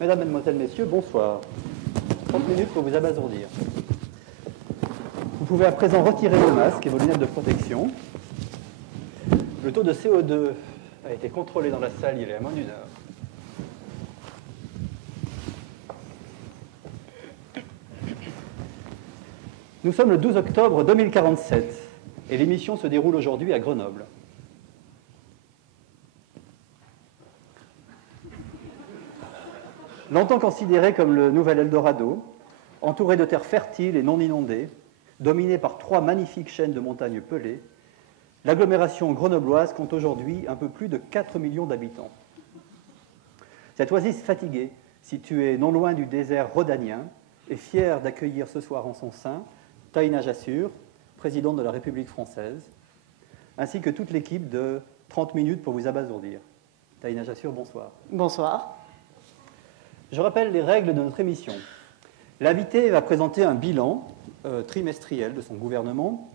Mesdames, Mesdemoiselles, Messieurs, bonsoir. 30 minutes pour vous abasourdir. Vous pouvez à présent retirer le masque et vos lunettes de protection. Le taux de CO2 a été contrôlé dans la salle il y a moins d'une heure. Nous sommes le 12 octobre 2047 et l'émission se déroule aujourd'hui à Grenoble. Longtemps considéré comme le nouvel Eldorado, entouré de terres fertiles et non inondées, dominé par 3 magnifiques chaînes de montagnes pelées, l'agglomération grenobloise compte aujourd'hui un peu plus de 4 millions d'habitants. Cette oasis fatiguée, située non loin du désert rhodanien, est fière d'accueillir ce soir en son sein Taïna Jassur, présidente de la République française, ainsi que toute l'équipe de 30 minutes pour vous abasourdir. Taïna Jassur, bonsoir. Bonsoir. Je rappelle les règles de notre émission. L'invitée va présenter un bilan trimestriel de son gouvernement,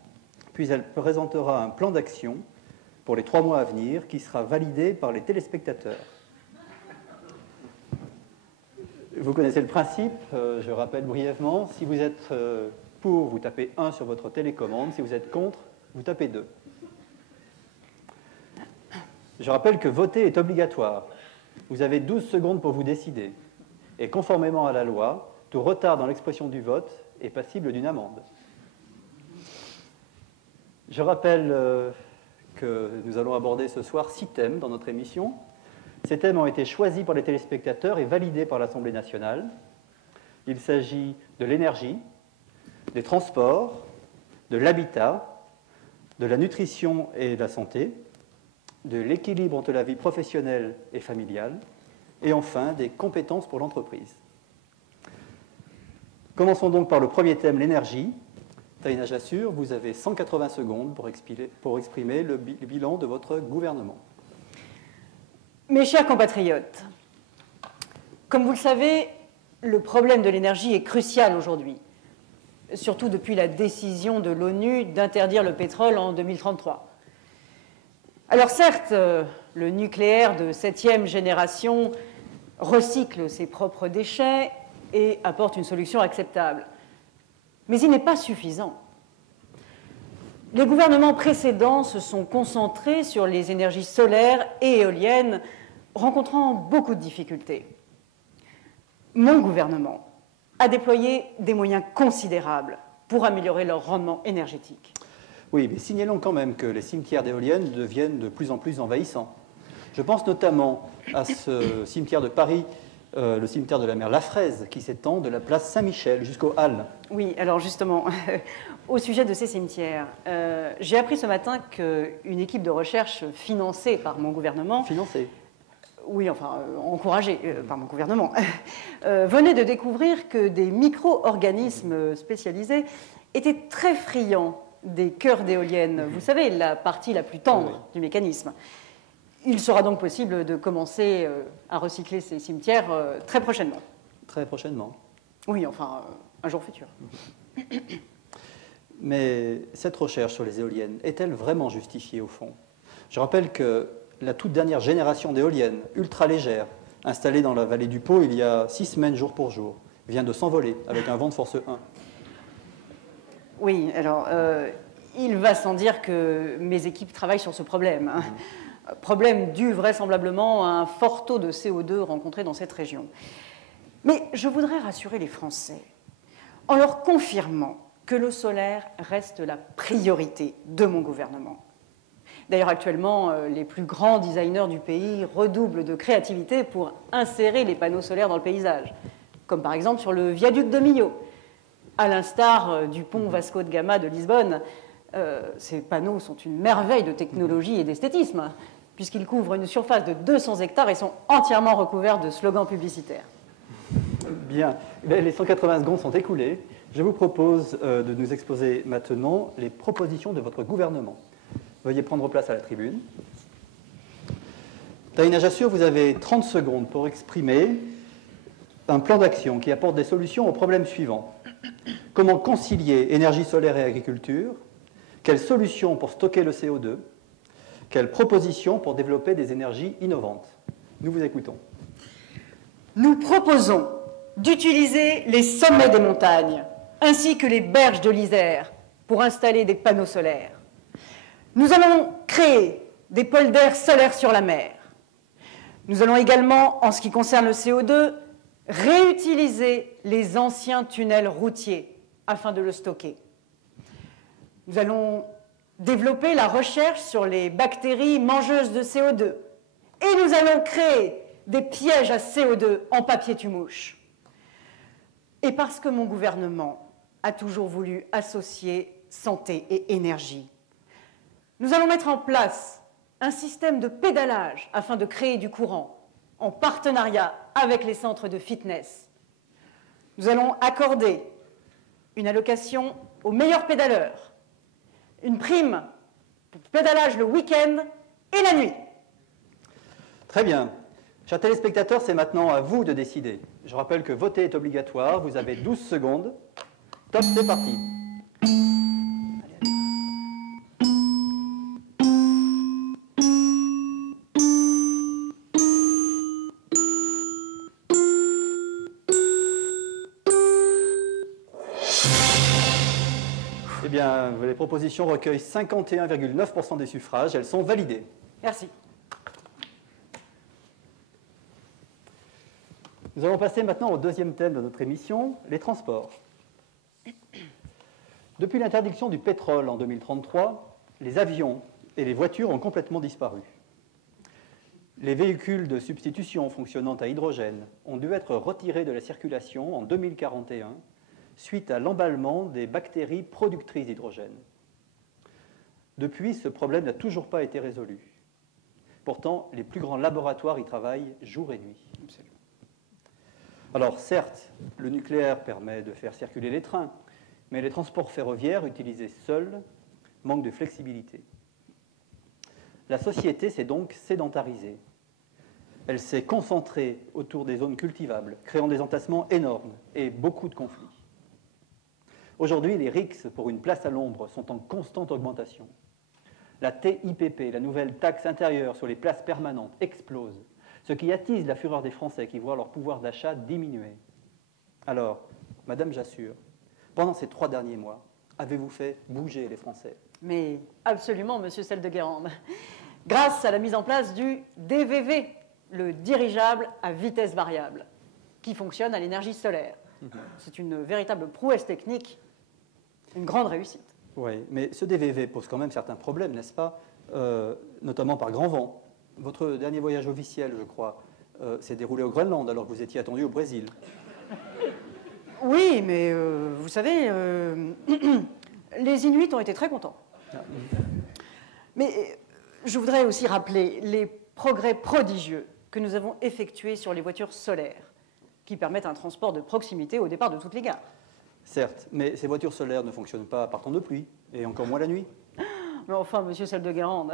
puis elle présentera un plan d'action pour les 3 mois à venir qui sera validé par les téléspectateurs. Vous connaissez le principe, je rappelle brièvement. Si vous êtes pour, vous tapez 1 sur votre télécommande. Si vous êtes contre, vous tapez 2. Je rappelle que voter est obligatoire. Vous avez 12 secondes pour vous décider. Et conformément à la loi, tout retard dans l'expression du vote est passible d'une amende. Je rappelle que nous allons aborder ce soir 6 thèmes dans notre émission. Ces thèmes ont été choisis par les téléspectateurs et validés par l'Assemblée nationale. Il s'agit de l'énergie, des transports, de l'habitat, de la nutrition et de la santé, de l'équilibre entre la vie professionnelle et familiale, et enfin des compétences pour l'entreprise. Commençons donc par le premier thème, l'énergie. Taïna Jassur, vous avez 180 secondes pour exprimer le bilan de votre gouvernement. Mes chers compatriotes, comme vous le savez, le problème de l'énergie est crucial aujourd'hui, surtout depuis la décision de l'ONU d'interdire le pétrole en 2033. Alors certes, le nucléaire de 7e génération recycle ses propres déchets et apporte une solution acceptable. Mais il n'est pas suffisant. Les gouvernements précédents se sont concentrés sur les énergies solaires et éoliennes, rencontrant beaucoup de difficultés. Mon gouvernement a déployé des moyens considérables pour améliorer leur rendement énergétique. Oui, mais signalons quand même que les cimetières d'éoliennes deviennent de plus en plus envahissants. Je pense notamment à ce cimetière de Paris, le cimetière de la mère Lafraise, qui s'étend de la place Saint-Michel jusqu'aux Halles. Oui, alors justement, au sujet de ces cimetières, j'ai appris ce matin qu'une équipe de recherche financée par mon gouvernement... Financée? Oui, enfin, encouragée par mon gouvernement, venait de découvrir que des micro-organismes spécialisés étaient très friands des cœurs d'éoliennes. Vous savez, la partie la plus tendre du mécanisme. Il sera donc possible de commencer à recycler ces cimetières très prochainement. Très prochainement? Oui, enfin, un jour futur. Mais cette recherche sur les éoliennes est-elle vraiment justifiée au fond? Je rappelle que la toute dernière génération d'éoliennes, ultra légères, installée dans la vallée du Pô il y a 6 semaines jour pour jour, vient de s'envoler avec un vent de force 1. Oui, alors, il va sans dire que mes équipes travaillent sur ce problème. Hein. Problème dû vraisemblablement à un fort taux de CO2 rencontré dans cette région. Mais je voudrais rassurer les Français en leur confirmant que le solaire reste la priorité de mon gouvernement. D'ailleurs, actuellement, les plus grands designers du pays redoublent de créativité pour insérer les panneaux solaires dans le paysage, comme par exemple sur le viaduc de Millau. À l'instar du pont Vasco de Gama de Lisbonne, ces panneaux sont une merveille de technologie et d'esthétisme, puisqu'ils couvrent une surface de 200 hectares et sont entièrement recouverts de slogans publicitaires. Bien, les 180 secondes sont écoulées. Je vous propose de nous exposer maintenant les propositions de votre gouvernement. Veuillez prendre place à la tribune. Taïna Jassur, vous avez 30 secondes pour exprimer un plan d'action qui apporte des solutions aux problèmes suivants. Comment concilier énergie solaire et agriculture? Quelles solutions pour stocker le CO2? Quelles propositions pour développer des énergies innovantes? Nous vous écoutons. nous proposons d'utiliser les sommets des montagnes ainsi que les berges de l'Isère pour installer des panneaux solaires. Nous allons créer des polders solaires sur la mer. Nous allons également, en ce qui concerne le CO2, réutiliser les anciens tunnels routiers afin de le stocker. Nous allons développer la recherche sur les bactéries mangeuses de CO2 et nous allons créer des pièges à CO2 en papier tue-mouche. Et parce que mon gouvernement a toujours voulu associer santé et énergie, nous allons mettre en place un système de pédalage afin de créer du courant en partenariat avec les centres de fitness. Nous allons accorder une allocation aux meilleurs pédaleurs, une prime pour pédalage le week-end et la nuit. Très bien. Chers téléspectateurs, c'est maintenant à vous de décider. Je rappelle que voter est obligatoire. Vous avez 12 secondes. Top, c'est parti. Eh bien, les propositions recueillent 51,9% des suffrages. Elles sont validées. Merci. Nous allons passer maintenant au deuxième thème de notre émission, les transports. Depuis l'interdiction du pétrole en 2033, les avions et les voitures ont complètement disparu. Les véhicules de substitution fonctionnant à hydrogène ont dû être retirés de la circulation en 2041 suite à l'emballement des bactéries productrices d'hydrogène. Depuis, ce problème n'a toujours pas été résolu. Pourtant, les plus grands laboratoires y travaillent jour et nuit. Alors certes, le nucléaire permet de faire circuler les trains, mais les transports ferroviaires utilisés seuls manquent de flexibilité. La société s'est donc sédentarisée. Elle s'est concentrée autour des zones cultivables, créant des entassements énormes et beaucoup de conflits. Aujourd'hui, les RICS pour une place à l'ombre sont en constante augmentation. La TIPP, la nouvelle taxe intérieure sur les places permanentes, explose, ce qui attise la fureur des Français qui voient leur pouvoir d'achat diminuer. Alors, Madame Jassur, pendant ces 3 derniers mois, avez-vous fait bouger les Français? Mais absolument, Monsieur Seldeguérande. Grâce à la mise en place du DVV, le dirigeable à vitesse variable, qui fonctionne à l'énergie solaire. C'est une véritable prouesse technique, une grande réussite. Oui, mais ce DVV pose quand même certains problèmes, n'est-ce pas? Notamment par grand vent. Votre dernier voyage officiel, je crois, s'est déroulé au Groenland, alors que vous étiez attendu au Brésil. Oui, mais vous savez, les Inuits ont été très contents. Mais je voudrais aussi rappeler les progrès prodigieux que nous avons effectués sur les voitures solaires, qui permettent un transport de proximité au départ de toutes les gares. Certes, mais ces voitures solaires ne fonctionnent pas par temps de pluie, et encore moins la nuit. Mais enfin, Monsieur Seldeguérande,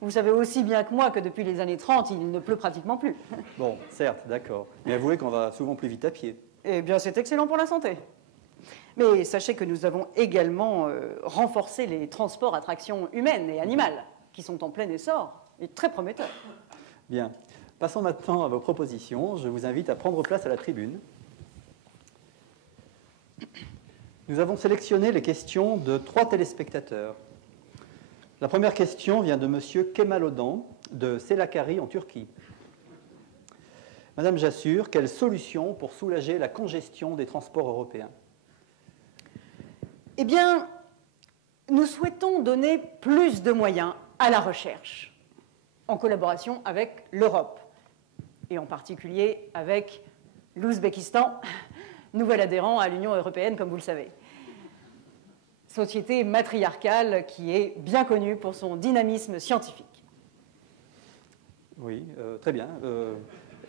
vous savez aussi bien que moi que depuis les années 30, il ne pleut pratiquement plus. Bon, certes, d'accord. Mais avouez qu'on va souvent plus vite à pied. Eh bien, c'est excellent pour la santé. Mais sachez que nous avons également renforcé les transports à traction humaine et animale, qui sont en plein essor et très prometteurs. Bien. Passons maintenant à vos propositions. Je vous invite à prendre place à la tribune. Nous avons sélectionné les questions de 3 téléspectateurs. La première question vient de M. Kemal Odan, de Selakari, en Turquie. Madame Jassur, quelle solution pour soulager la congestion des transports européens? Eh bien, nous souhaitons donner plus de moyens à la recherche, en collaboration avec l'Europe, et en particulier avec l'Ouzbékistan, nouvel adhérent à l'Union européenne, comme vous le savez. Société matriarcale qui est bien connue pour son dynamisme scientifique. Oui, très bien.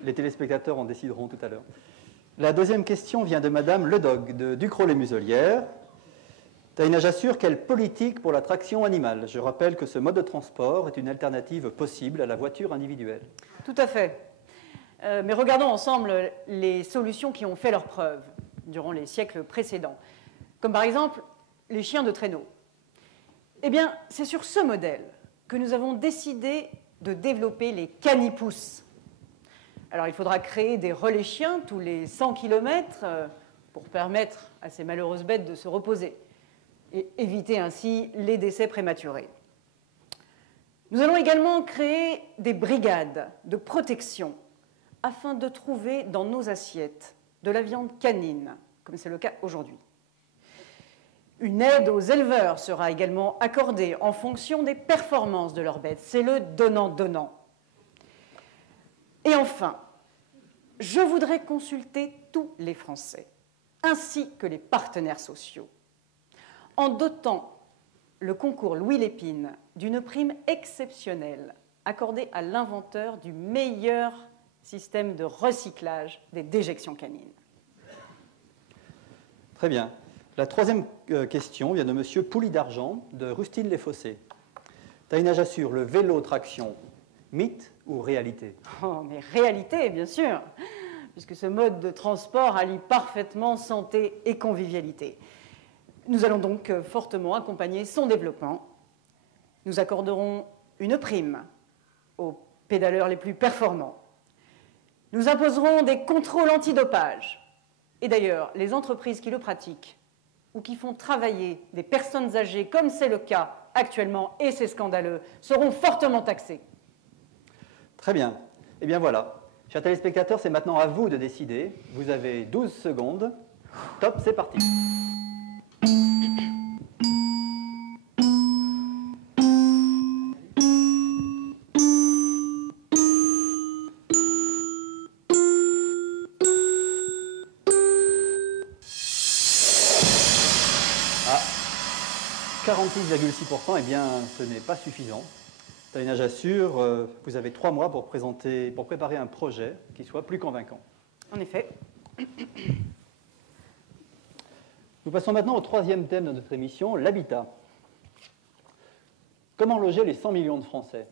Les téléspectateurs en décideront tout à l'heure. La deuxième question vient de Madame Ledog, de Ducrot-les-Muselières. Taïna Jassur, quelle politique pour la traction animale? Je rappelle que ce mode de transport est une alternative possible à la voiture individuelle. Tout à fait. Mais regardons ensemble les solutions qui ont fait leurs preuves durant les siècles précédents. Comme par exemple les chiens de traîneau. Eh bien, c'est sur ce modèle que nous avons décidé de développer les canipousses. Alors il faudra créer des relais chiens tous les 100 km pour permettre à ces malheureuses bêtes de se reposer et éviter ainsi les décès prématurés. Nous allons également créer des brigades de protection afin de trouver dans nos assiettes de la viande canine, comme c'est le cas aujourd'hui. Une aide aux éleveurs sera également accordée en fonction des performances de leurs bêtes. C'est le donnant-donnant. Et enfin, je voudrais consulter tous les Français, ainsi que les partenaires sociaux, en dotant le concours Louis Lépine d'une prime exceptionnelle accordée à l'inventeur du meilleur système de recyclage des déjections canines. Très bien. La troisième question vient de M. Pouly d'Argent, de Rustines-les-Fossés. Taïna Assure, le vélo traction, mythe ou réalité? Oh, mais réalité, bien sûr, puisque ce mode de transport allie parfaitement santé et convivialité. Nous allons donc fortement accompagner son développement. Nous accorderons une prime aux pédaleurs les plus performants. Nous imposerons des contrôles antidopage. Et d'ailleurs, les entreprises qui le pratiquent ou qui font travailler des personnes âgées, comme c'est le cas actuellement, et c'est scandaleux, seront fortement taxées. Très bien. Eh bien voilà. Chers téléspectateurs, c'est maintenant à vous de décider. Vous avez 12 secondes. Top, c'est parti. Ah, 46,6%, eh bien, ce n'est pas suffisant. Taïna Assure, vous avez 3 mois pour préparer un projet qui soit plus convaincant. En effet. Nous passons maintenant au troisième thème de notre émission, l'habitat. Comment loger les 100 millions de Français?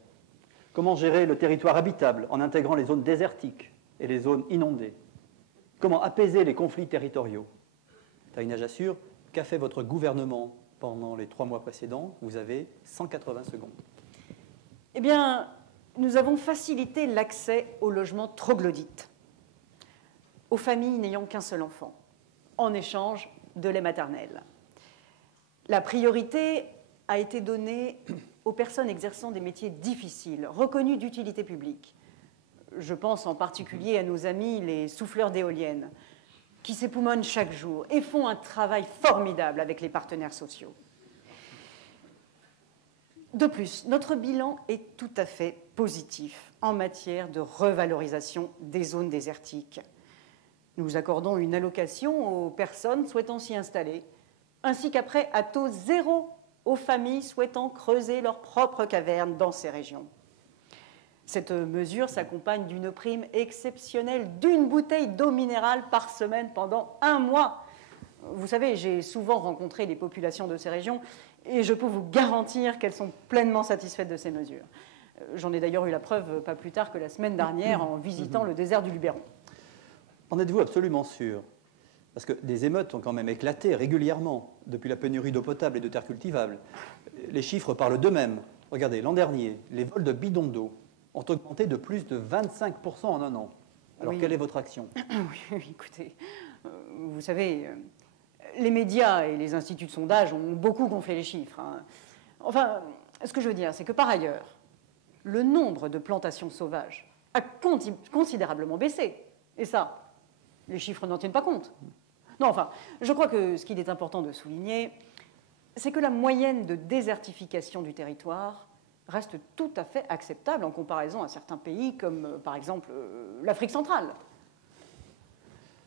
Comment gérer le territoire habitable en intégrant les zones désertiques et les zones inondées? Comment apaiser les conflits territoriaux? Taïna Assure, qu'a fait votre gouvernement pendant les 3 mois précédents? Vous avez 180 secondes. Eh bien, nous avons facilité l'accès au logement troglodyte aux familles n'ayant qu'un seul enfant, en échange de lait maternel. La priorité a été donnée aux personnes exerçant des métiers difficiles, reconnus d'utilité publique. Je pense en particulier à nos amis les souffleurs d'éoliennes, qui s'époumonnent chaque jour et font un travail formidable avec les partenaires sociaux. De plus, notre bilan est tout à fait positif en matière de revalorisation des zones désertiques. Nous accordons une allocation aux personnes souhaitant s'y installer, ainsi qu'après à taux zéro aux familles souhaitant creuser leur propre caverne dans ces régions. Cette mesure s'accompagne d'une prime exceptionnelle d'1 bouteille d'eau minérale par semaine pendant 1 mois. Vous savez, j'ai souvent rencontré les populations de ces régions et je peux vous garantir qu'elles sont pleinement satisfaites de ces mesures. J'en ai d'ailleurs eu la preuve pas plus tard que la semaine dernière en visitant le désert du Luberon. En êtes-vous absolument sûr? Parce que des émeutes ont quand même éclaté régulièrement depuis la pénurie d'eau potable et de terres cultivables. Les chiffres parlent d'eux-mêmes. Regardez, l'an dernier, les vols de bidons d'eau ont augmenté de plus de 25% en 1 an. Alors, oui. Quelle est votre action? Oui, écoutez, vous savez, les médias et les instituts de sondage ont beaucoup gonflé les chiffres. Enfin, ce que je veux dire, c'est que par ailleurs, le nombre de plantations sauvages a considérablement baissé. Et ça, les chiffres n'en tiennent pas compte. Non, enfin, je crois que ce qu'il est important de souligner, c'est que la moyenne de désertification du territoire reste tout à fait acceptable en comparaison à certains pays comme, par exemple, l'Afrique centrale.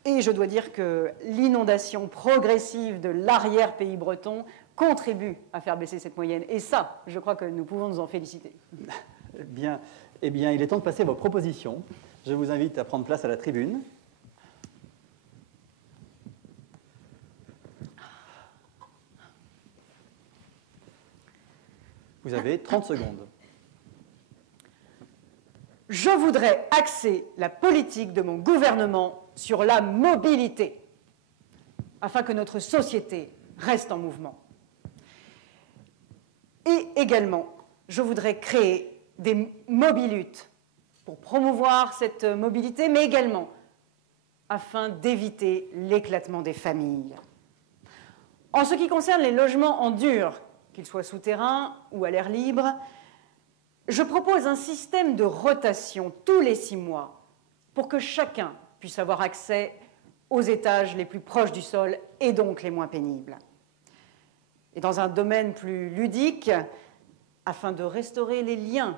Et je dois dire que l'inondation progressive de l'arrière-pays breton contribue à faire baisser cette moyenne. Et ça, je crois que nous pouvons nous en féliciter. Eh bien, il est temps de passer à vos propositions. Je vous invite à prendre place à la tribune. Vous avez 30 secondes. Je voudrais axer la politique de mon gouvernement sur la mobilité, afin que notre société reste en mouvement. Et également, je voudrais créer des mobilutes pour promouvoir cette mobilité, mais également afin d'éviter l'éclatement des familles. En ce qui concerne les logements en dur, qu'ils soient souterrains ou à l'air libre, je propose un système de rotation tous les 6 mois pour que chacun puisse avoir accès aux étages les plus proches du sol et donc les moins pénibles. Et dans un domaine plus ludique, afin de restaurer les liens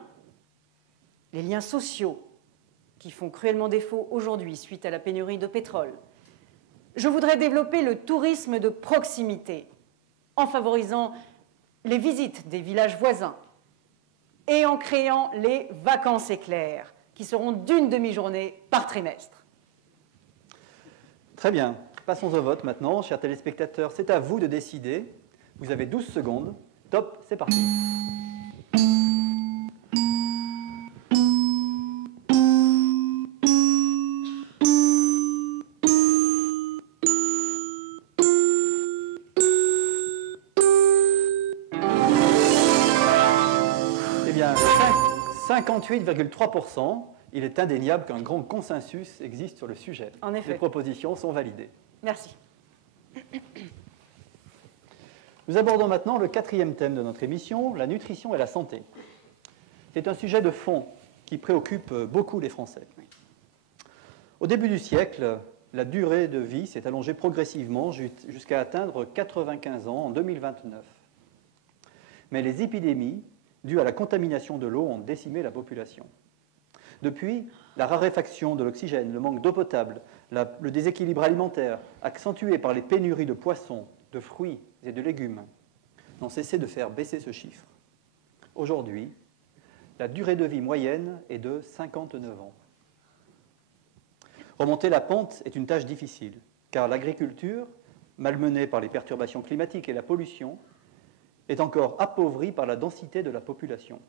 sociaux qui font cruellement défaut aujourd'hui suite à la pénurie de pétrole, je voudrais développer le tourisme de proximité en favorisant les visites des villages voisins et en créant les vacances éclairs qui seront d'une demi-journée par trimestre. Très bien. Passons au vote maintenant. Chers téléspectateurs, c'est à vous de décider. Vous avez 12 secondes. Top, c'est parti. Eh bien, 58,3%. Il est indéniable qu'un grand consensus existe sur le sujet. En effet. Les propositions sont validées. Merci. Nous abordons maintenant le 4e thème de notre émission, la nutrition et la santé. C'est un sujet de fond qui préoccupe beaucoup les Français. Au début du siècle, la durée de vie s'est allongée progressivement jusqu'à atteindre 95 ans en 2029. Mais les épidémies dues à la contamination de l'eau ont décimé la population. Depuis, la raréfaction de l'oxygène, le manque d'eau potable, le déséquilibre alimentaire, accentué par les pénuries de poissons, de fruits et de légumes, n'ont cessé de faire baisser ce chiffre. Aujourd'hui, la durée de vie moyenne est de 59 ans. Remonter la pente est une tâche difficile, car l'agriculture, malmenée par les perturbations climatiques et la pollution, est encore appauvrie par la densité de la population.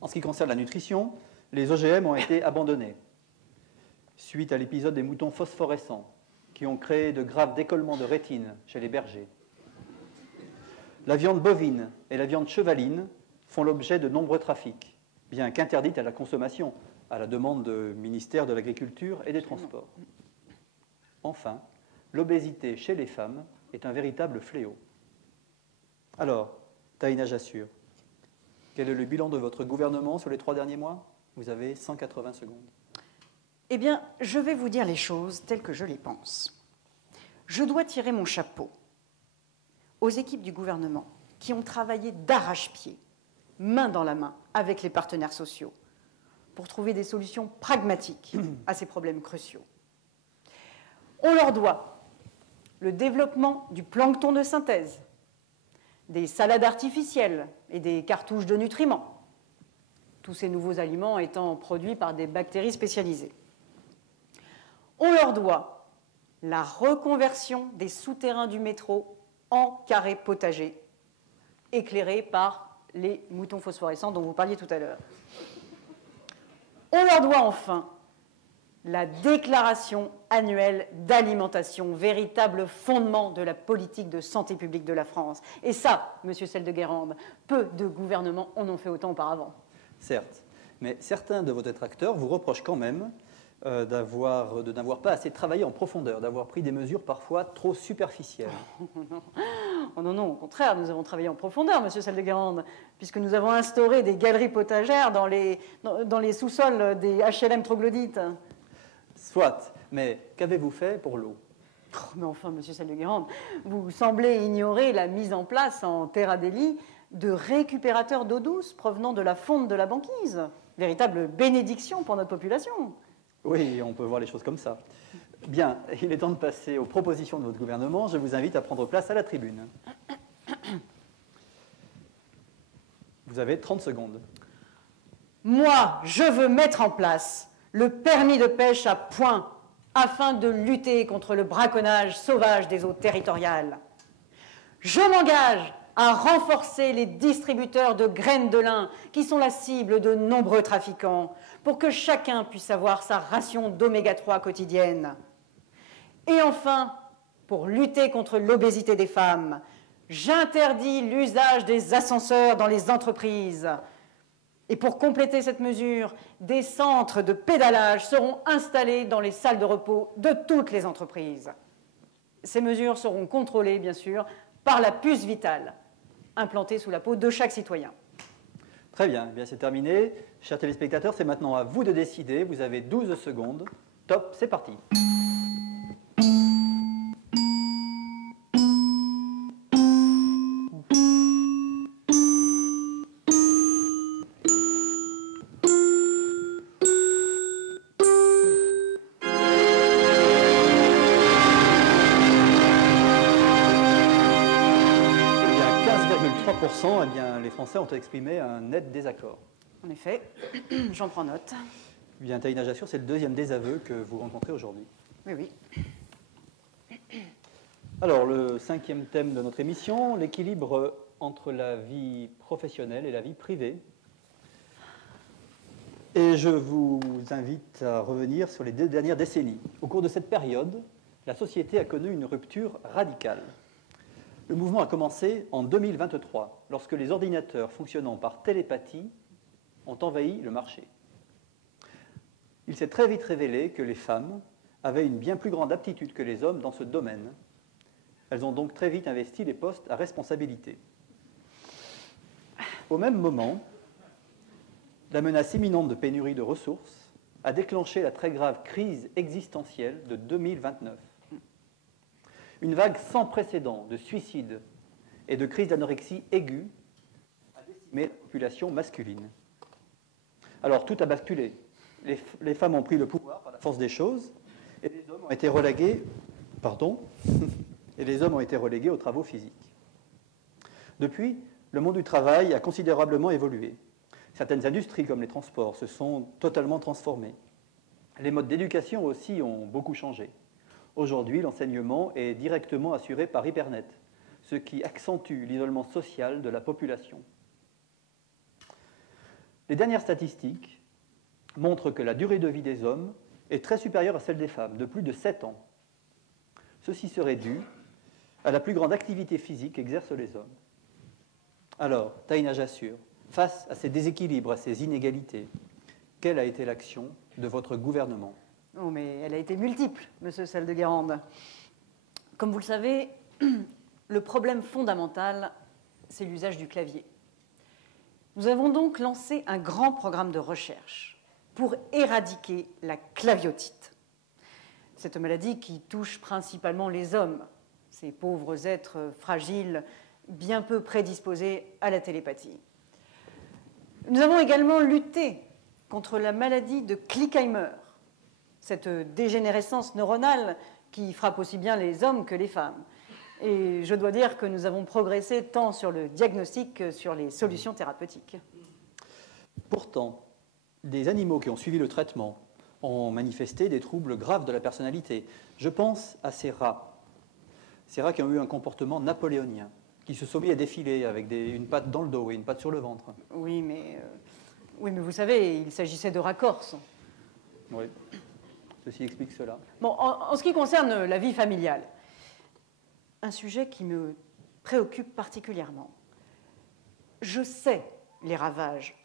En ce qui concerne la nutrition, les OGM ont été abandonnés, suite à l'épisode des moutons phosphorescents, qui ont créé de graves décollements de rétine chez les bergers. La viande bovine et la viande chevaline font l'objet de nombreux trafics, bien qu'interdites à la consommation, à la demande du ministère de l'Agriculture et des Transports. Enfin, l'obésité chez les femmes est un véritable fléau. Alors, Taïna Jassur, quel est le bilan de votre gouvernement sur les 3 derniers mois? Vous avez 180 secondes. Eh bien, je vais vous dire les choses telles que je les pense. Je dois tirer mon chapeau aux équipes du gouvernement qui ont travaillé d'arrache-pied, main dans la main, avec les partenaires sociaux, pour trouver des solutions pragmatiques à ces problèmes cruciaux. On leur doit le développement du plancton de synthèse, des salades artificielles et des cartouches de nutriments, tous ces nouveaux aliments étant produits par des bactéries spécialisées. On leur doit la reconversion des souterrains du métro en carrés potagers, éclairés par les moutons phosphorescents dont vous parliez tout à l'heure. On leur doit enfin la déclaration annuelle d'alimentation, véritable fondement de la politique de santé publique de la France. Et ça, monsieur Selde-Guérande, peu de gouvernements en ont fait autant auparavant. Certes, mais certains de vos détracteurs vous reprochent quand même de n'avoir pas assez travaillé en profondeur, d'avoir pris des mesures parfois trop superficielles. Oh non, non, au contraire, nous avons travaillé en profondeur, monsieur Selde-Guérande, puisque nous avons instauré des galeries potagères dans les sous-sols des HLM troglodytes. Soit, mais qu'avez-vous fait pour l'eau? Oh, mais enfin, monsieur Selde-Guérande, vous semblez ignorer la mise en place en Terre Adélie de récupérateurs d'eau douce provenant de la fonte de la banquise. Véritable bénédiction pour notre population. Oui, on peut voir les choses comme ça. Bien, il est temps de passer aux propositions de votre gouvernement. Je vous invite à prendre place à la tribune. Vous avez 30 secondes. Moi, je veux mettre en place le permis de pêche à points afin de lutter contre le braconnage sauvage des eaux territoriales. Je m'engage à renforcer les distributeurs de graines de lin qui sont la cible de nombreux trafiquants pour que chacun puisse avoir sa ration d'oméga 3 quotidienne. Et enfin, pour lutter contre l'obésité des femmes, j'interdis l'usage des ascenseurs dans les entreprises. Et pour compléter cette mesure, des centres de pédalage seront installés dans les salles de repos de toutes les entreprises. Ces mesures seront contrôlées, bien sûr, par la puce vitale, implantée sous la peau de chaque citoyen. Très bien, eh bien c'est terminé. Chers téléspectateurs, c'est maintenant à vous de décider. Vous avez 12 secondes. Top, c'est parti. Eh bien, les Français ont exprimé un net désaccord. En effet, j'en prends note. Eh bien, Taïna Jassur, c'est le deuxième désaveu que vous rencontrez aujourd'hui. Oui, oui. Alors, le cinquième thème de notre émission, l'équilibre entre la vie professionnelle et la vie privée. Et je vous invite à revenir sur les 2 dernières décennies. Au cours de cette période, la société a connu une rupture radicale. Le mouvement a commencé en 2023, lorsque les ordinateurs fonctionnant par télépathie ont envahi le marché. Il s'est très vite révélé que les femmes avaient une bien plus grande aptitude que les hommes dans ce domaine. Elles ont donc très vite investi les postes à responsabilité. Au même moment, la menace imminente de pénurie de ressources a déclenché la très grave crise existentielle de 2029. Une vague sans précédent de suicides et de crises d'anorexie aiguë a décimé la population masculine. Alors, tout a basculé. Les femmes ont pris le pouvoir par la force des choses et les hommes ont été relégués, aux travaux physiques. Depuis, le monde du travail a considérablement évolué. Certaines industries, comme les transports, se sont totalement transformées. Les modes d'éducation aussi ont beaucoup changé. Aujourd'hui, l'enseignement est directement assuré par Hypernet, ce qui accentue l'isolement social de la population. Les dernières statistiques montrent que la durée de vie des hommes est très supérieure à celle des femmes, de plus de 7 ans. Ceci serait dû à la plus grande activité physique qu'exercent les hommes. Alors, Taïna Jassur, face à ces déséquilibres, à ces inégalités, quelle a été l'action de votre gouvernement ? Oh, mais elle a été multiple, monsieur Saldeguérande. Comme vous le savez, le problème fondamental, c'est l'usage du clavier. Nous avons donc lancé un grand programme de recherche pour éradiquer la claviotite. Cette maladie qui touche principalement les hommes, ces pauvres êtres fragiles, bien peu prédisposés à la télépathie. Nous avons également lutté contre la maladie de Klickheimer, cette dégénérescence neuronale qui frappe aussi bien les hommes que les femmes. Et je dois dire que nous avons progressé tant sur le diagnostic que sur les solutions thérapeutiques. Pourtant, des animaux qui ont suivi le traitement ont manifesté des troubles graves de la personnalité. Je pense à ces rats qui ont eu un comportement napoléonien, qui se sont mis à défiler avec une patte dans le dos et une patte sur le ventre. Oui, mais vous savez, il s'agissait de rats corses. Oui. Ceci explique cela. Bon, en ce qui concerne la vie familiale, un sujet qui me préoccupe particulièrement. Je sais les ravages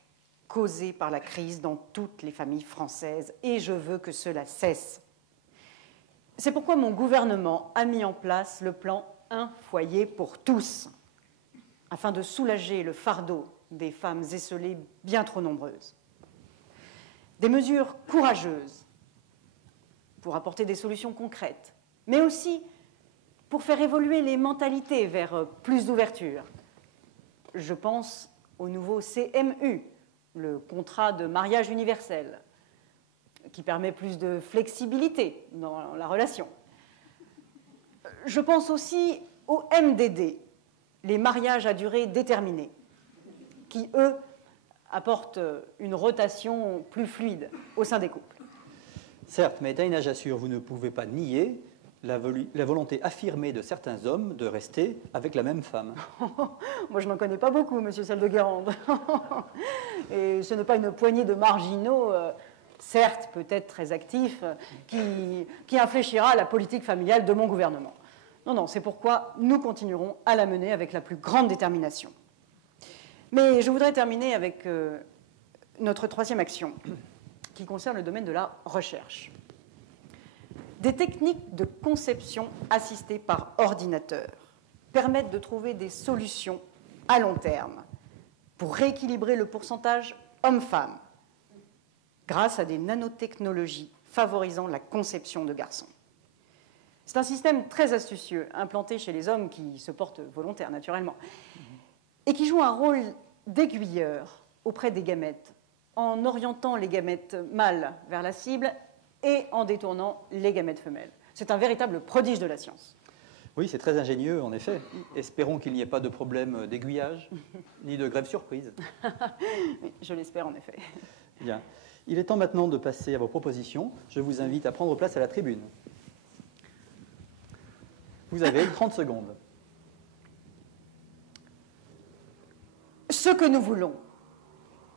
causés par la crise dans toutes les familles françaises et je veux que cela cesse. C'est pourquoi mon gouvernement a mis en place le plan Un foyer pour tous, afin de soulager le fardeau des femmes esseulées bien trop nombreuses. Des mesures courageuses pour apporter des solutions concrètes, mais aussi pour faire évoluer les mentalités vers plus d'ouverture. Je pense au nouveau CMU, le contrat de mariage universel, qui permet plus de flexibilité dans la relation. Je pense aussi au MDD, les mariages à durée déterminée, qui, eux, apportent une rotation plus fluide au sein des couples. Certes, mais Taïna Jassur, vous ne pouvez pas nier la volonté affirmée de certains hommes de rester avec la même femme. Moi, je n'en connais pas beaucoup, monsieur Saldeguérande. Et ce n'est pas une poignée de marginaux, certes, peut-être très actifs, qui infléchira la politique familiale de mon gouvernement. Non, non, c'est pourquoi nous continuerons à la mener avec la plus grande détermination. Mais je voudrais terminer avec notre troisième action, qui concerne le domaine de la recherche. Des techniques de conception assistées par ordinateur permettent de trouver des solutions à long terme pour rééquilibrer le pourcentage homme-femme grâce à des nanotechnologies favorisant la conception de garçons. C'est un système très astucieux, implanté chez les hommes qui se portent volontaires, naturellement, et qui joue un rôle d'aiguilleur auprès des gamètes, en orientant les gamètes mâles vers la cible et en détournant les gamètes femelles. C'est un véritable prodige de la science. Oui, c'est très ingénieux, en effet. Espérons qu'il n'y ait pas de problème d'aiguillage, ni de grève surprise. Oui, je l'espère, en effet. Bien. Il est temps maintenant de passer à vos propositions. Je vous invite à prendre place à la tribune. Vous avez 30 secondes. Ce que nous voulons,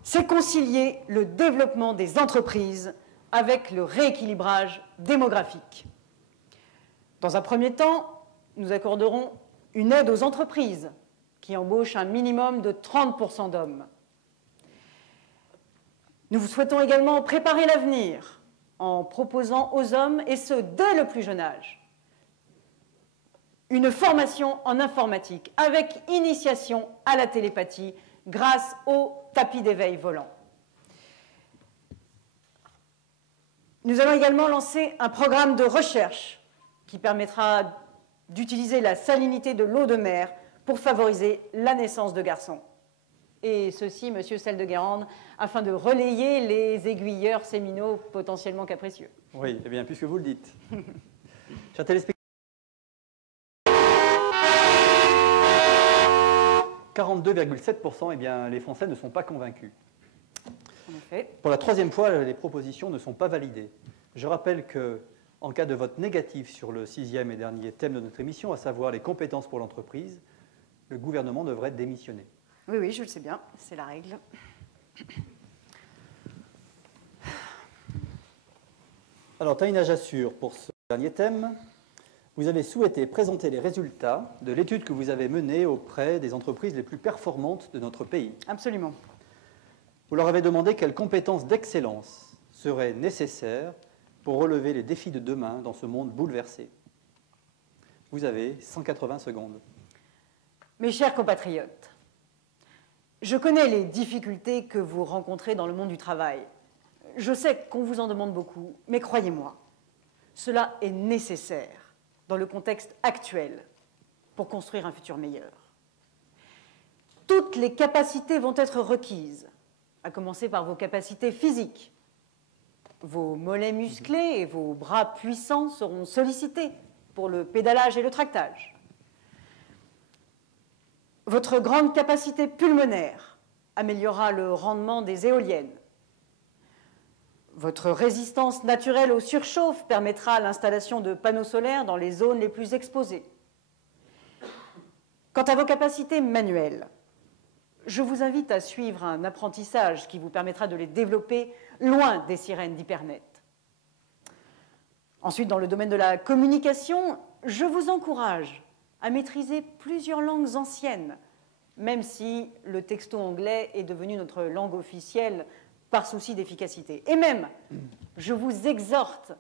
c'est concilier le développement des entreprises avec le rééquilibrage démographique. Dans un premier temps, nous accorderons une aide aux entreprises qui embauchent un minimum de 30% d'hommes. Nous souhaitons également préparer l'avenir en proposant aux hommes, et ce dès le plus jeune âge, une formation en informatique avec initiation à la télépathie grâce au tapis d'éveil volant. Nous allons également lancer un programme de recherche qui permettra d'utiliser la salinité de l'eau de mer pour favoriser la naissance de garçons. Et ceci, monsieur Selle-de-Guérande, afin de relayer les aiguilleurs séminaux potentiellement capricieux. Oui, eh bien, puisque vous le dites. Chers téléspectateurs, 42,7%, eh bien, les Français ne sont pas convaincus. En effet. Pour la troisième fois, les propositions ne sont pas validées. Je rappelle qu'en cas de vote négatif sur le sixième et dernier thème de notre émission, à savoir les compétences pour l'entreprise, le gouvernement devrait démissionner. Oui, oui, je le sais bien, c'est la règle. Alors, Taïna Jassur, pour ce dernier thème, vous avez souhaité présenter les résultats de l'étude que vous avez menée auprès des entreprises les plus performantes de notre pays. Absolument. Vous leur avez demandé quelles compétences d'excellence seraient nécessaires pour relever les défis de demain dans ce monde bouleversé. Vous avez 180 secondes. Mes chers compatriotes, je connais les difficultés que vous rencontrez dans le monde du travail. Je sais qu'on vous en demande beaucoup, mais croyez-moi, cela est nécessaire dans le contexte actuel pour construire un futur meilleur. Toutes les capacités vont être requises, à commencer par vos capacités physiques. Vos mollets musclés et vos bras puissants seront sollicités pour le pédalage et le tractage. Votre grande capacité pulmonaire améliorera le rendement des éoliennes. Votre résistance naturelle aux surchauffes permettra l'installation de panneaux solaires dans les zones les plus exposées. Quant à vos capacités manuelles, je vous invite à suivre un apprentissage qui vous permettra de les développer loin des sirènes d'Hypernet. Ensuite, dans le domaine de la communication, je vous encourage à maîtriser plusieurs langues anciennes, même si le texto anglais est devenu notre langue officielle par souci d'efficacité. Et même, je vous exhorte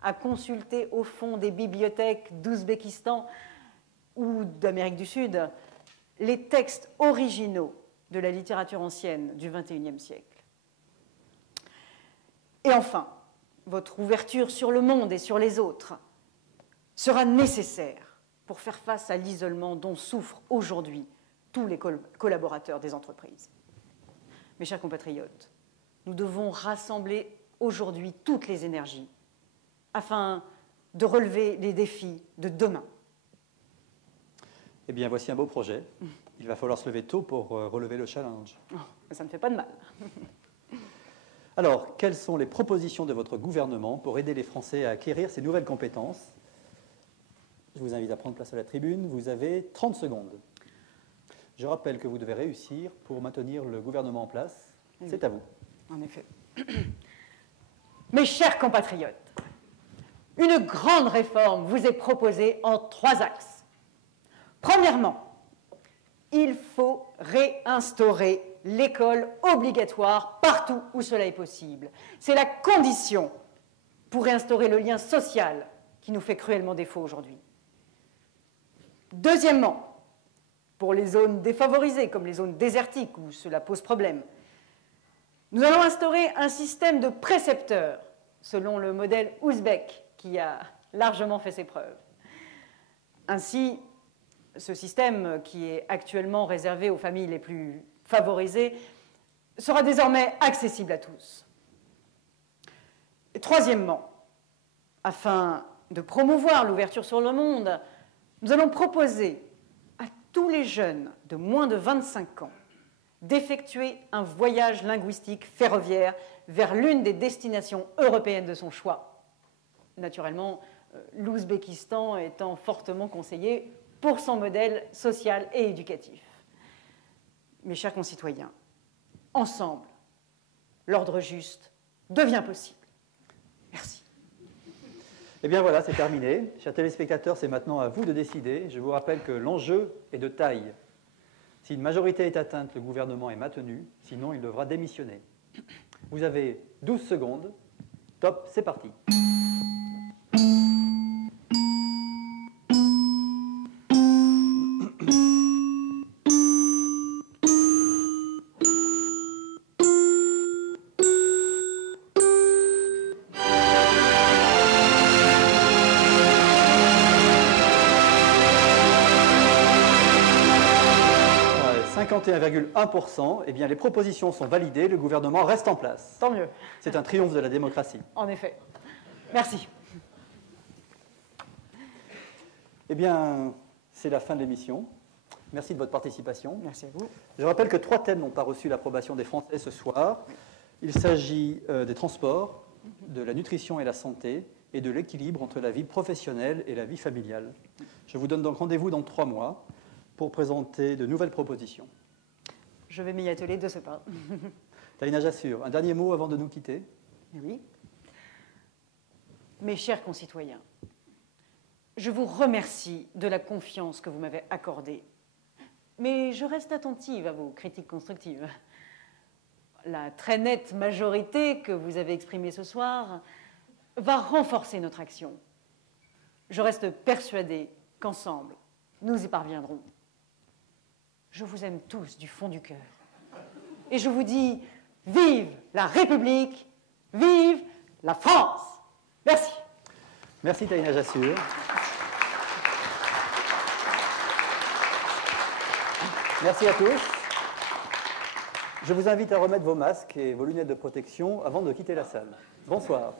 à consulter au fond des bibliothèques d'Ouzbékistan ou d'Amérique du Sud les textes originaux de la littérature ancienne du XXIe siècle. Et enfin, votre ouverture sur le monde et sur les autres sera nécessaire pour faire face à l'isolement dont souffrent aujourd'hui tous les collaborateurs des entreprises. Mes chers compatriotes, nous devons rassembler aujourd'hui toutes les énergies afin de relever les défis de demain. Eh bien, voici un beau projet. Il va falloir se lever tôt pour relever le challenge. Oh, ça ne fait pas de mal. Alors, quelles sont les propositions de votre gouvernement pour aider les Français à acquérir ces nouvelles compétences? Je vous invite à prendre place à la tribune. Vous avez 30 secondes. Je rappelle que vous devez réussir pour maintenir le gouvernement en place. Oui. C'est à vous. En effet. Mes chers compatriotes, une grande réforme vous est proposée en 3 axes. Premièrement, il faut réinstaurer l'école obligatoire partout où cela est possible. C'est la condition pour réinstaurer le lien social qui nous fait cruellement défaut aujourd'hui. Deuxièmement, pour les zones défavorisées, comme les zones désertiques où cela pose problème, nous allons instaurer un système de précepteurs, selon le modèle ouzbek, qui a largement fait ses preuves. Ainsi, ce système, qui est actuellement réservé aux familles les plus favorisées, sera désormais accessible à tous. Et troisièmement, afin de promouvoir l'ouverture sur le monde, nous allons proposer à tous les jeunes de moins de 25 ans d'effectuer un voyage linguistique ferroviaire vers l'une des destinations européennes de son choix. Naturellement, l'Ouzbékistan étant fortement conseillé pour son modèle social et éducatif. Mes chers concitoyens, ensemble, l'ordre juste devient possible. Merci. Eh bien voilà, c'est terminé. Chers téléspectateurs, c'est maintenant à vous de décider. Je vous rappelle que l'enjeu est de taille. Si une majorité est atteinte, le gouvernement est maintenu, sinon il devra démissionner. Vous avez 12 secondes. Top, c'est parti. « 51,1%, eh bien les propositions sont validées, le gouvernement reste en place. Tant mieux. C'est un triomphe de la démocratie. En effet. Merci. Eh bien, c'est la fin de l'émission. Merci de votre participation. Merci à vous. Je rappelle que 3 thèmes n'ont pas reçu l'approbation des Français ce soir. Il s'agit des transports, de la nutrition et la santé, et de l'équilibre entre la vie professionnelle et la vie familiale. Je vous donne donc rendez-vous dans 3 mois pour présenter de nouvelles propositions. Je vais m'y atteler de ce pas. Taïna Jassur, un dernier mot avant de nous quitter? Oui. Mes chers concitoyens, je vous remercie de la confiance que vous m'avez accordée, mais je reste attentive à vos critiques constructives. La très nette majorité que vous avez exprimée ce soir va renforcer notre action. Je reste persuadée qu'ensemble, nous y parviendrons. Je vous aime tous du fond du cœur. Et je vous dis, vive la République, vive la France. Merci. Merci Taïna Jassur. Merci à tous. Je vous invite à remettre vos masques et vos lunettes de protection avant de quitter la salle. Bonsoir.